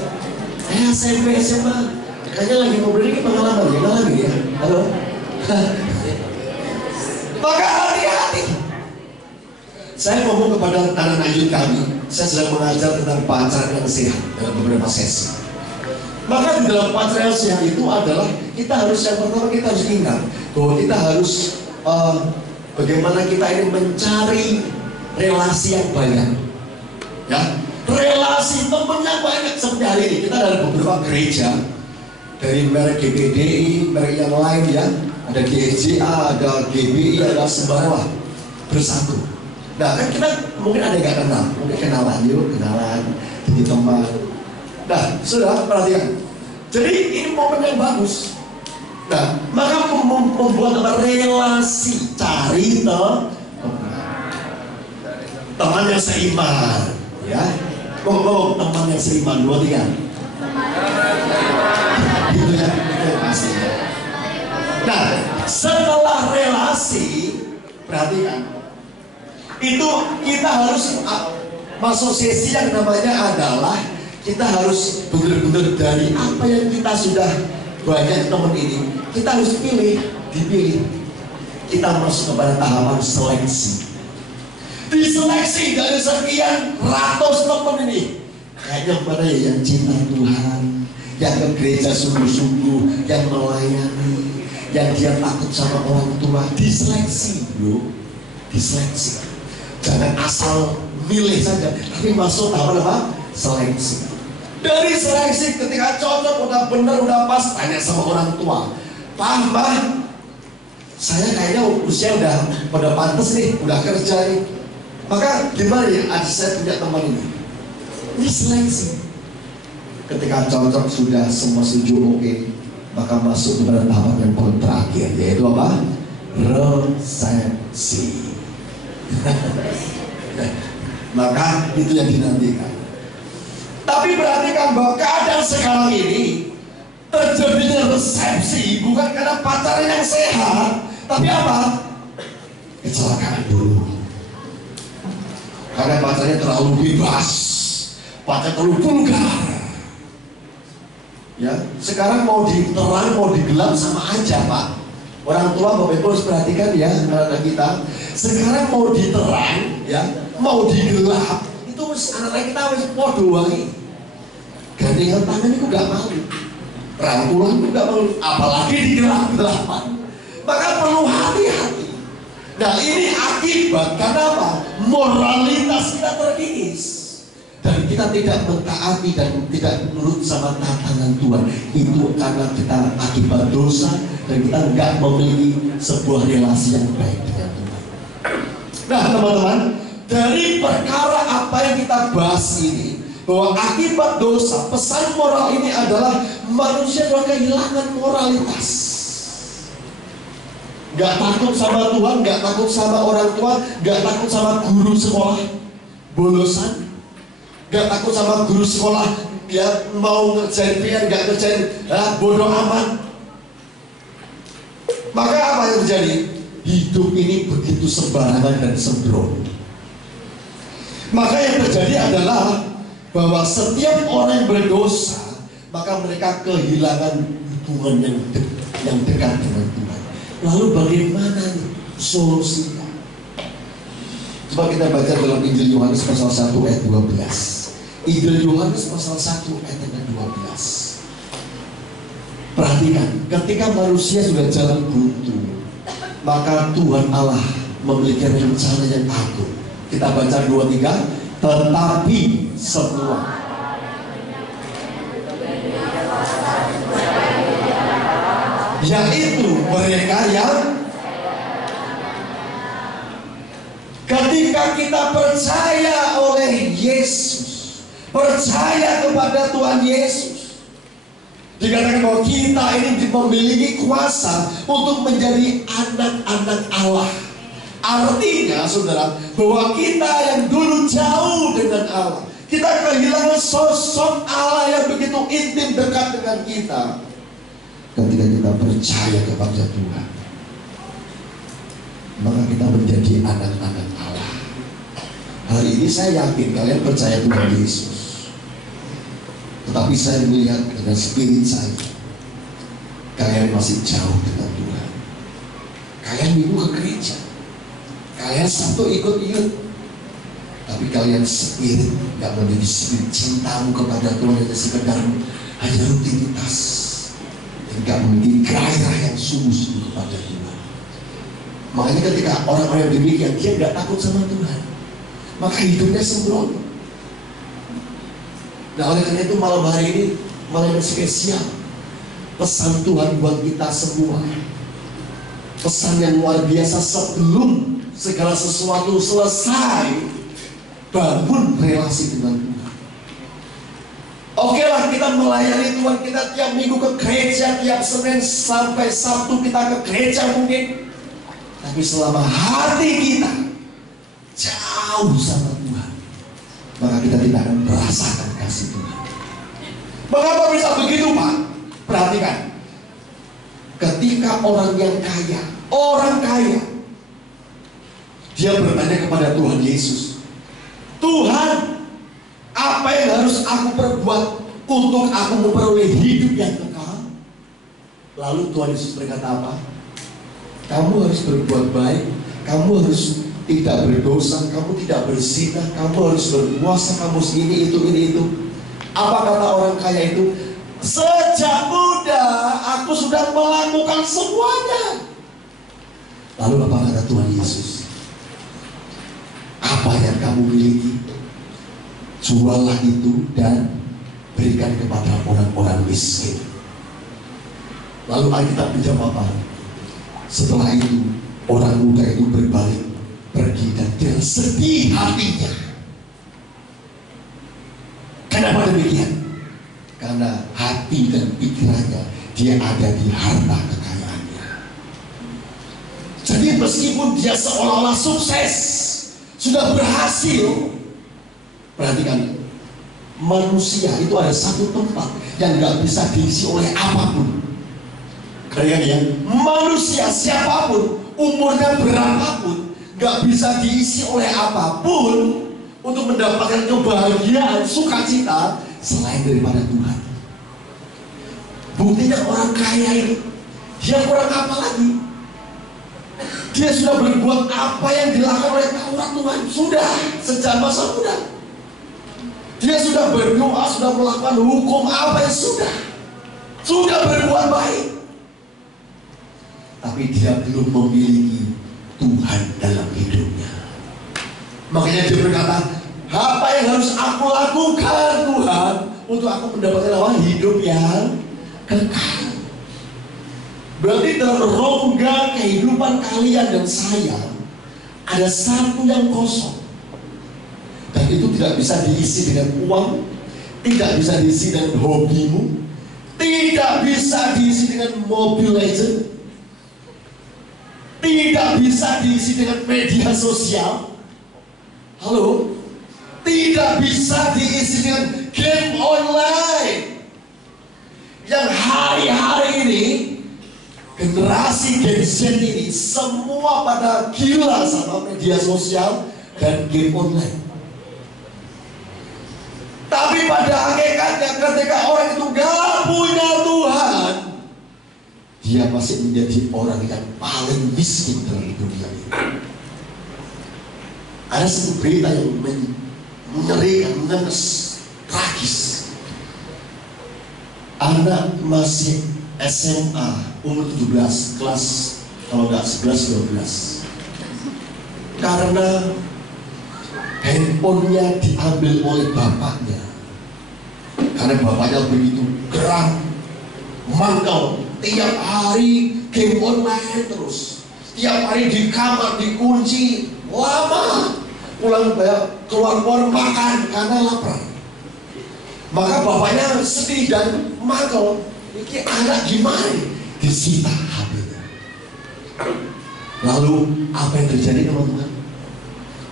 SMP SMA. Kayaknya lagi ngobrol ini pengalaman ya, ngalami ya. Halo. Maka hati-hati. Saya ngomong kepada anak-anak youth kami, saya sedang mengajar tentang pacaran yang sehat dalam beberapa sesi. Maka di dalam pacaran yang sehat itu adalah kita harus, yang pertama kita harus ingat bahwa kita harus bagaimana kita ini mencari relasi yang banyak, ya, relasi teman yang banyak. Seperti hari ini kita ada beberapa gereja dari merek GPDI, merek yang lain, ya, ada GSJA, ada GBI, ada Sembara bersatu. Nah kan kita mungkin ada yang gak kenal, mungkin kenalan, yuk kenalan, jadi teman. Nah sudah perhatikan, jadi ini momen yang bagus. Nah maka membuat relasi, cari teman yang seiman, ya, teman yang seiman, 2, 3. Gitu ya, itu pasti. Nah setelah relasi, perhatikan, itu kita harus masuk sesi yang namanya adalah kita harus benar-benar dari apa yang kita sudah banyak teman ini, kita harus dipilih. Kita masuk kepada tahapan seleksi. Diseleksi dari sekian ratus teman ini, kayaknya mana ya yang cinta Tuhan, yang ke gereja sungguh-sungguh, yang melayani, yang dia takut sama orang tua. Diseleksi, bro, diseleksi. Jangan asal milih saja, tapi masuk tahap apa? Seleksi. Dari seleksi ketika cocok, udah benar, udah pas, tanya sama orang tua. Pak, Mbak, saya kayaknya usia udah pantas nih, udah kerja nih. Maka gimana ya? Saya punya teman ini. Ini seleksi. Ketika cocok, sudah semua setuju, oke, maka masuk kepada tahap yang paling terakhir, yaitu apa? Resepsi. Maka itu yang dinantikan. Tapi perhatikan bahwa keadaan sekarang ini terjadinya resepsi bukan karena pacaran yang sehat, tapi apa? Kecelakaan dulu. Karena pacarnya terlalu bebas, pacar terlalu vulgar. Ya, sekarang mau diterang, mau digelap sama aja, Pak. Orang tua Bapak Ibu harus perhatikan ya, anak-anak kita. Sekarang mau diterang, ya, mau digelap, itu anak-anak kita harus podo wae. Gandengan tangan itu gak mau, rangkulan itu gak mau, apalagi digelap-gelapan. Maka perlu hati-hati. Nah ini akibat karena apa? Moralitas kita terkikis. Dan kita tidak mentaati dan tidak menurut sama tatanan Tuhan. Itu karena kita akibat dosa dan kita nggak memiliki sebuah relasi yang baik dengan Tuhan. Nah teman-teman, dari perkara apa yang kita bahas ini, bahwa akibat dosa, pesan moral ini adalah manusia telah kehilangan moralitas. Gak takut sama Tuhan, gak takut sama orang tua, gak takut sama guru sekolah bolosan, gak takut sama guru sekolah, ya mau ngerjain PR, gak ngerjain, bodoh amat. Maka apa yang terjadi? Hidup ini begitu sembarangan dan sembrono. Maka yang terjadi adalah bahwa setiap orang yang berdosa, maka mereka kehilangan hubungan yang dekat dengan Tuhan. Lalu bagaimana nih solusinya? Coba kita baca dalam Injil Yohanes pasal 1 ayat 12. Injil Yohanes pasal 1 ayat 12. Perhatikan, ketika manusia sudah jalan buntu, maka Tuhan Allah memiliki rencana yang agung. Kita baca 2-3. Tetapi semua, yaitu mereka yang ketika kita percaya oleh Yesus, percaya kepada Tuhan Yesus, dikatakan bahwa kita ini memiliki kuasa untuk menjadi anak-anak Allah. Artinya saudara, bahwa kita yang dulu jauh dengan Allah, kita kehilangan sosok Allah yang begitu intim dekat dengan kita. Ketika kita percaya kepada Tuhan, maka kita menjadi anak-anak Allah. Hari ini saya yakin kalian percaya Tuhan Yesus, tetapi saya melihat dengan spirit saya, kalian masih jauh dengan Tuhan. Kalian minggu ke gereja, kalian Sabtu ikut-ikut, Tapi kalian spirit gak menjadi spirit cintamu kepada Tuhan hanya sekedar hanya rutinitas, dan gak memiliki gairah yang sungguh-sungguh kepada Tuhan. Makanya ketika orang-orang yang demikian, dia gak takut sama Tuhan, maka hidupnya sembrono. Nah oleh karena itu malam hari ini malam yang spesial, pesan Tuhan buat kita semua, pesan yang luar biasa. Sebelum segala sesuatu selesai, bangun relasi dengan Tuhan. Oke lah, kita melayani Tuhan, kita tiap minggu ke gereja, tiap Senin sampai Sabtu kita ke gereja mungkin. Tapi selama hati kita jauh sama Tuhan, maka kita tidak akan merasakan kasih Tuhan. Mengapa bisa begitu, Pak? Perhatikan. Ketika orang yang kaya, orang kaya, dia bertanya kepada Tuhan Yesus, Tuhan, apa yang harus aku perbuat untuk aku memperoleh hidup yang kekal? Lalu Tuhan Yesus berkata apa? Kamu harus berbuat baik, kamu harus tidak berdosa, kamu tidak berzina, kamu harus berpuasa, kamu ini itu. Apa kata orang kaya itu? Sejak muda aku sudah melakukan semuanya. Lalu apa kata Tuhan Yesus? Apa yang kamu miliki, juallah itu dan berikan kepada orang-orang miskin. Lalu Alkitab menjawab apa? Setelah itu orang muda itu berbalik pergi dan dengan sedih hatinya. Kenapa demikian? Karena hati dan pikirannya dia ada di harta kekayaannya. Jadi meskipun dia seolah-olah sukses, sudah berhasil, perhatikan, manusia itu ada satu tempat yang gak bisa diisi oleh apapun. Kalian ya, manusia siapapun, umurnya berapapun, gak bisa diisi oleh apapun untuk mendapatkan kebahagiaan, sukacita selain daripada Tuhan. Buktinya orang kaya ini, dia kurang apa lagi? Dia sudah berbuat apa yang dilakukan oleh Taurat Tuhan. Sudah sejak masa muda. Dia sudah berdoa, sudah melakukan hukum apa yang sudah berbuat baik. Tapi dia belum memiliki Tuhan dalam hidupnya. Makanya dia berkata, apa yang harus aku lakukan Tuhan untuk aku mendapatkan hidup yang kekal? Berarti dalam rongga kehidupan kalian dan saya ada satu yang kosong. Dan itu tidak bisa diisi dengan uang, tidak bisa diisi dengan hobimu, tidak bisa diisi dengan mobil legend, tidak bisa diisi dengan media sosial. Halo? Tidak bisa diisi dengan game online. Yang hari-hari ini generasi Gen Z ini semua pada gila sama media sosial dan game online. Tapi pada hakikatnya ketika orang itu gak punya Tuhan, dia masih menjadi orang yang paling miskin dalam dunia ini. Ada satu berita yang mengerikan, mengenes, tragis. Anak masih SMA umur 17, kelas kalau nggak 11-12, karena handphonenya diambil oleh bapaknya. Karena bapaknya begitu geram, mangkal, tiap hari game online terus, tiap hari di kamar dikunci lama, pulang keluar makan karena lapar. Maka bapaknya sedih dan mangkal. Ini anak gimana? Disita HP-nya. Lalu apa yang terjadi teman-teman?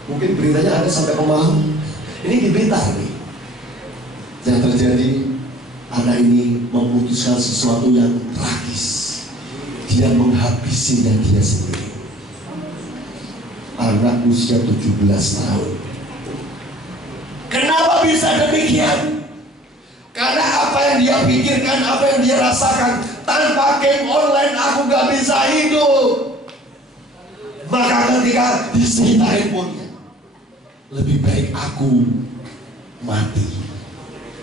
Mungkin beritanya ada sampai ke Malang. Ini di Blitar nih. Yang terjadi, anak ini memutuskan sesuatu yang tragis. Dia menghabisinya dia sendiri. Anak usia 17 tahun. Kenapa bisa demikian? Karena apa yang dia pikirkan, apa yang dia rasakan, tanpa game online aku gak bisa hidup. Maka ketika disita handphonenya, lebih baik aku mati.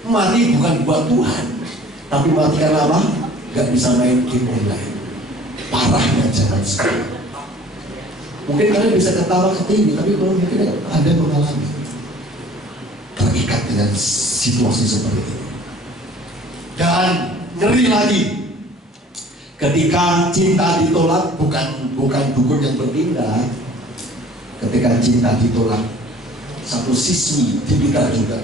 Mati bukan buat Tuhan, tapi mati karena apa? Gak bisa main game online. Parahnya zaman sekarang. Mungkin kalian bisa ketawa ketiwi, tapi kalau mungkin Anda mengalami terikat dengan situasi seperti ini. Dan ngeri lagi, ketika cinta ditolak, bukan dukun yang berpindah. Ketika cinta ditolak, satu siswi di kita juga,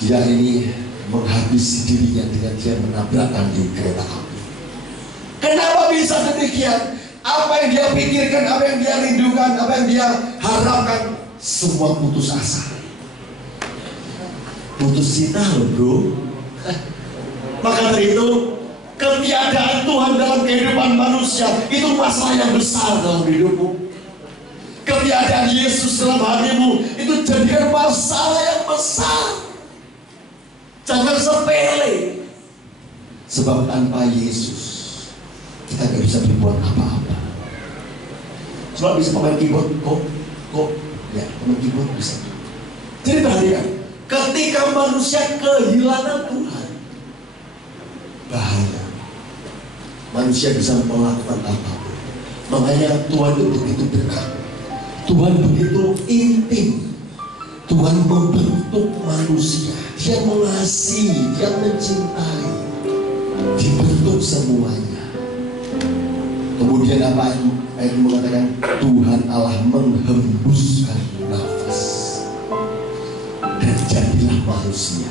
dia ini menghabisi dirinya dengan dia menabrakkan di kereta api. Kenapa bisa demikian? Apa yang dia pikirkan, apa yang dia rindukan, apa yang dia harapkan, semua putus asa. Putus cinta loh bro. Maka dari itu, ketiadaan Tuhan dalam kehidupan manusia itu masalah yang besar dalam hidupmu. Ketiadaan Yesus dalam hatimu itu jadikan masalah yang besar. Jangan sepele. Sebab tanpa Yesus kita gak bisa berbuat apa-apa. Coba bisa pemain keyboard, kok ya pemain keyboard bisa. Jadi perhatikan, ketika manusia kehilangan Tuhan, bahaya. Manusia bisa melakukan apapun. Makanya Tuhan itu begitu dekat, Tuhan begitu intim. Tuhan membentuk manusia, Dia mengasihi, Dia mencintai, dibentuk semuanya. Kemudian apa yang mengatakan? Tuhan Allah menghembuskan nafas dan jadilah manusia.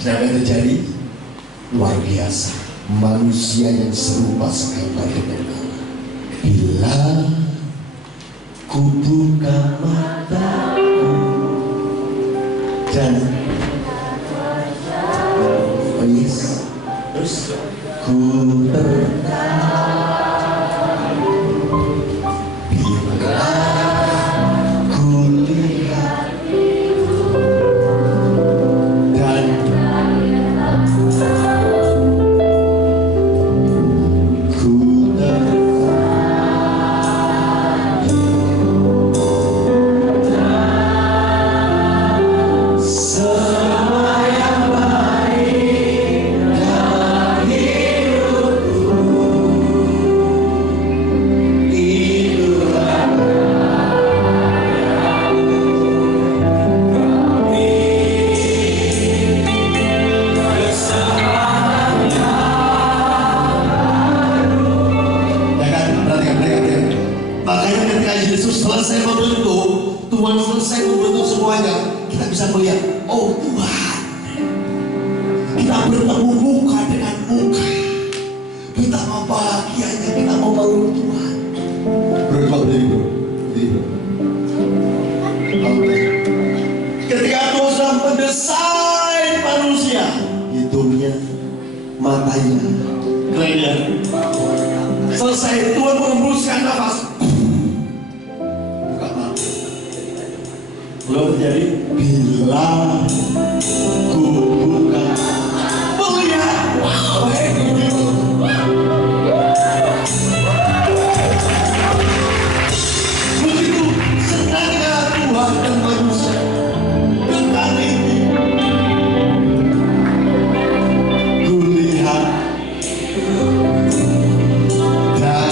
Dan apa yang terjadi? Luar biasa. Manusia yang serupa sekali dengan Allah. Bila ku buka mataku dan terus ku bila ku lihat dan selesai membentuk, Tuhan selesai membentuk semuanya, kita bisa melihat, oh Tuhan, kita bertemu muka dengan muka, betapa bahagianya kita membangun Tuhan. Berdoa berdiri. Ketika Tuhan sedang mendesain manusia, hidungnya, matanya, keren ya. Selesai Tuhan menghembuskan nafas. Lalu terjadi bila ku buka melihat, begitu senangnya Tuhan dan manusia dengan ini. Ku lihat dan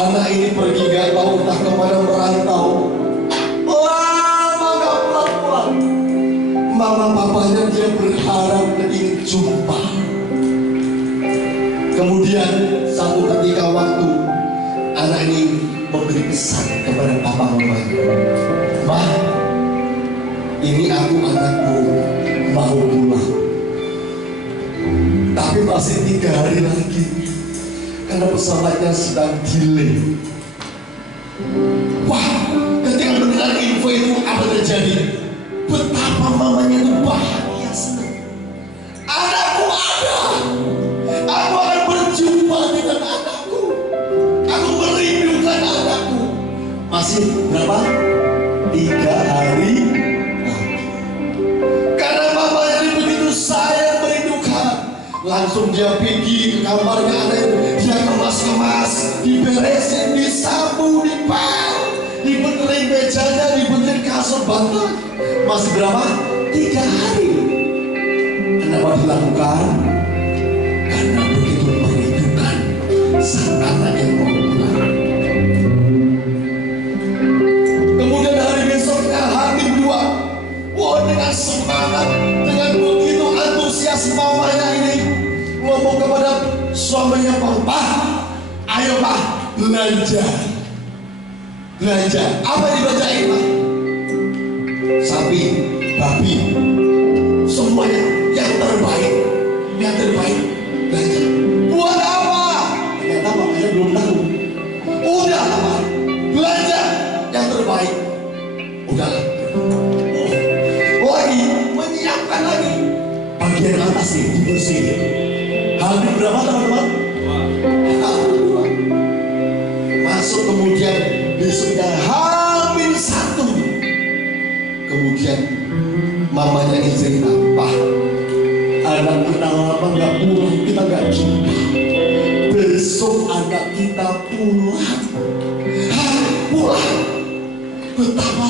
Anak ini pergi gak tahu entah kemana merantau. Lama gak pulang-pulang. Mama papanya dia berharap dan ingin jumpa. Kemudian satu ketika waktu anak ini memberi pesan kepada papa mamanya. Ma, ini aku anakku mau pulang. Tapi masih 3 hari lagi. Karena pesawatnya sedang delay. Wah, ketika mendengar info itu apa terjadi? Betapa mamanya itu bahagia senang. Anakku ada. Aku akan berjumpa dengan anakku. Aku merindukan anakku. Masih berapa? 3 hari lagi. Karena mamanya ini begitu sayang merindukan. Langsung dia pergi ke kamarnya anaknya. Dia kemas-kemas, diberesin, disapu, dipel, dibenerin mejanya, dibenerin kasur bantal. Masih berapa? 3 hari. Kenapa dilakukan? Karena begitu merindukan sang anak yang mau pulang. Kemudian hari besoknya hari kedua, wah dengan semangat, dengan begitu antusias mamanya ini ngomong kepada suaminya, Pak, ayo Pak, belanja. Belanja, apa yang dibelanjain Pak? Sapi, babi, semuanya yang terbaik, yang terbaik. Belanja. Buat apa? Ternyata mamanya belum tahu. Udah Pak, belanja yang terbaik. Udahlah. Lagi menyiapkan lagi bagian atas nih dibersihin. Hampir berapa teman-teman? Masuk kemudian besoknya hampir 1. Kemudian mamanya ini cerita, Pak, anak kita lama gak pulang, kita gak jumpa. Besok anak kita pulang. Pulang. Betapa